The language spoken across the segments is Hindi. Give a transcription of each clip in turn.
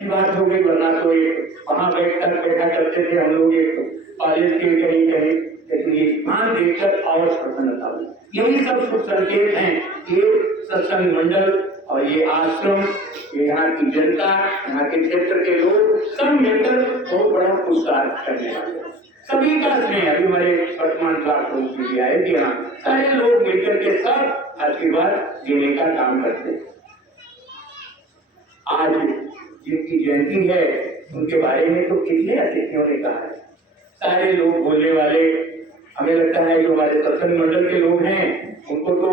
बात हो गई, वरना तो वहां बैठा करते थे हम लोग एक कॉलेज के कहीं कहीं, लेकिन ये स्थान देखकर और प्रसन्नता हुई। यही सब शुभ संकेत हैं। ये सत्संग मंडल और ये आश्रम, ये यहाँ की जनता, यहाँ के क्षेत्र के लोग सब मिलकर बहुत बड़ा पुरस्कार करने वाले। सभी का स्नेह, अभी हमारे वर्तमान प्राप्त आए कि यहाँ सारे लोग मिलकर के सब आशीर्वाद देने का काम करते हैं। आज जिनकी जयंती है उनके बारे में तो कितने अतिथियों ने कहा है, सारे लोग बोलने वाले। हमें लगता है जो हमारे सत्संग मंडल के लोग हैं उनको तो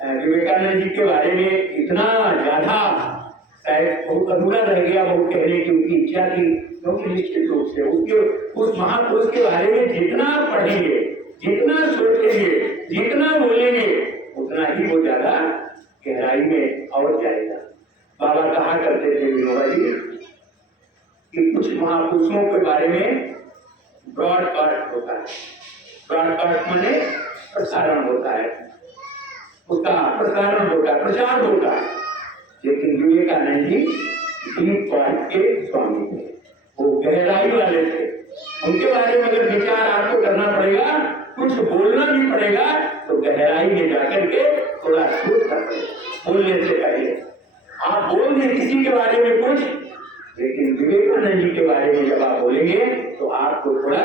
विवेकानंद जी के बारे में इतना ज्यादा शायद बहुत अधूरा रह गया बहुत कहने की उनकी इच्छा थी, क्योंकि निश्चित रूप से उसके उस महापुरुष के बारे में जितना पढ़ेंगे, जितना सोचेंगे, जितना बोलेंगे, उतना ही वो ज्यादा गहराई में और जाएगा। बाबा कहा करते थे विनोबा जी कि कुछ महापुरुषों के बारे में ब्रॉडकास्ट होता है। ब्रॉडकास्ट माने प्रसारण होता है, उसका प्रसारण होता है, प्रचार होता है। लेकिन विवेकानंद जी डीप पॉइंट के स्वामी थे, वो गहराई वाले थे। उनके बारे में अगर विचार आपको करना पड़ेगा, कुछ बोलना भी पड़ेगा, तो गहराई में जाकर के थोड़ा सोच कर बोलने से पहले आप बोल दें किसी के बारे में कुछ, लेकिन विवेकानंद जी के बारे में जब आप बोलेंगे तो आपको थोड़ा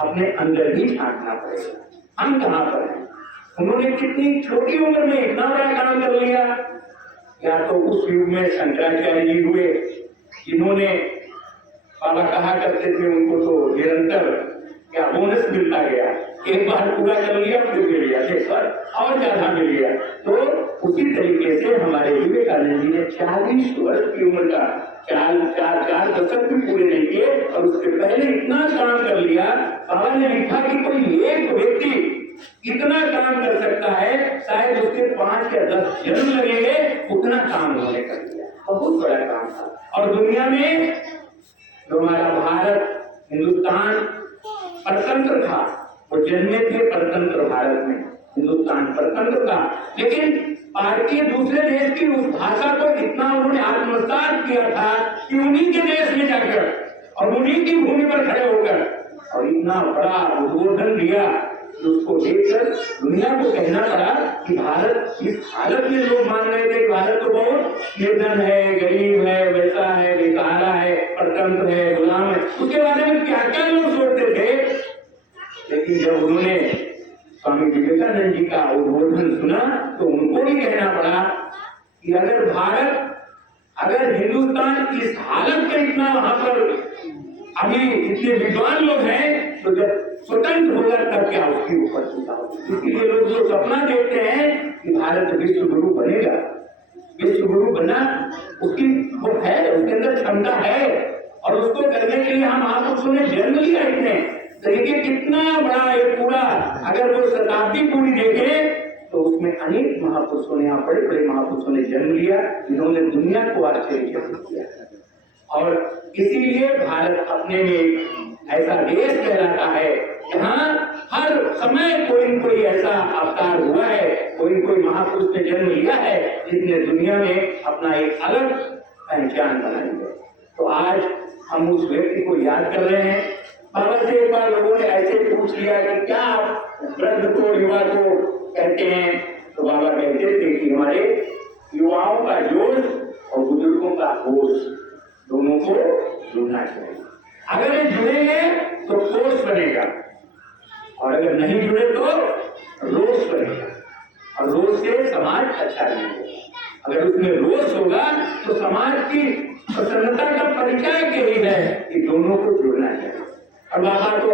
अपने अंदर ही झांकना पड़ेगा। हम कहाँ पर हैं? उन्होंने कितनी छोटी उम्र में इतना बड़ा काम कर लिया। या तो उस युग में शंकराचार्य जी हुए, जिन्होंने बाबा कहा करते थे उनको तो निरंतर क्या बोनस मिलता गया, एक बार पूरा कर लिया फिर मिल गया, पर और ज्यादा मिल गया। तो उसी तरीके से हमारे विवेकानंद जी ने 40 वर्ष की उम्र का चार दशक भी पूरे नहीं किए और उसके पहले इतना काम कर लिया। बाबा ने लिखा कि कोई एक व्यक्ति इतना काम कर सकता है, शायद उसके 5 या 10 जन्म लगेंगे, उतना काम उन्होंने कर दिया। बहुत बड़ा काम था। और दुनिया में जो हमारा भारत, हिंदुस्तान परतंत्र था, वो जन्मे थे परतंत्र भारत में, हिंदुस्तान परतंत्र था, लेकिन भारतीय दूसरे देश की उस भाषा को इतना उन्होंने आत्मसात किया था कि उन्हीं के देश में जाकर और उन्हीं की भूमि पर खड़े होकर और इतना बड़ा उद्बोधन दिया कि उसको देखकर दुनिया को कहना पड़ा कि भारत, इस हालत में लोग मान रहे थे कि भारत तो बहुत निर्धन है, गरीब है, वैसा है, बेसहारा है, परतंत्र है, गुलाम है, उसके बारे में क्या क्या लोग सोचते थे। लेकिन जब उन्होंने स्वामी विवेकानंद जी का उद्बोधन सुना तो उनको भी कहना पड़ा कि अगर भारत, अगर हिंदुस्तान इस हालत में इतना वहां पर अभी इतने विद्वान लोग हैं, तो जब स्वतंत्र होगा तब क्या उसकी उपस्थिति होगी। इसलिए लोग जो सपना देखते हैं कि भारत विश्व गुरु बनेगा, विश्व गुरु बना, उसकी वो है, उसके अंदर क्षमता है और उसको करने के लिए हम महापुरुषों ने जन्म लिया। इतने देखिए कितना बड़ा एक पूरा, अगर वो शताब्दी पूरी देखे तो उसमें अनेक महापुरुषों ने, यहाँ बड़े बड़े महापुरुषों ने जन्म लिया, जिन्होंने दुनिया को आश्चर्यचकित किया। और इसीलिए भारत अपने में ऐसा देश कहलाता है जहाँ हर समय कोई न कोई ऐसा अवतार हुआ है, कोई न कोई महापुरुष ने जन्म लिया है जिसने दुनिया में अपना एक अलग पहचान बनाई है। तो आज हम उस व्यक्ति को याद कर रहे हैं। बाबा से एक बार लोगों ने ऐसे पूछ लिया कि क्या आप वृद्ध को, युवा को कहते हैं? तो बाबा कहते थे कि हमारे युवाओं का जोश और बुजुर्गों का होश दोनों को जुड़ना चाहिए। अगर ये जुड़ेंगे तो कोष बनेगा और अगर नहीं जुड़े तो रोष बनेगा, और रोष से समाज अच्छा नहीं होगा। अगर उसमें रोष होगा तो समाज की प्रसन्नता का परिचय यही है कि दोनों को जुड़ना चाहिए। और बाबा को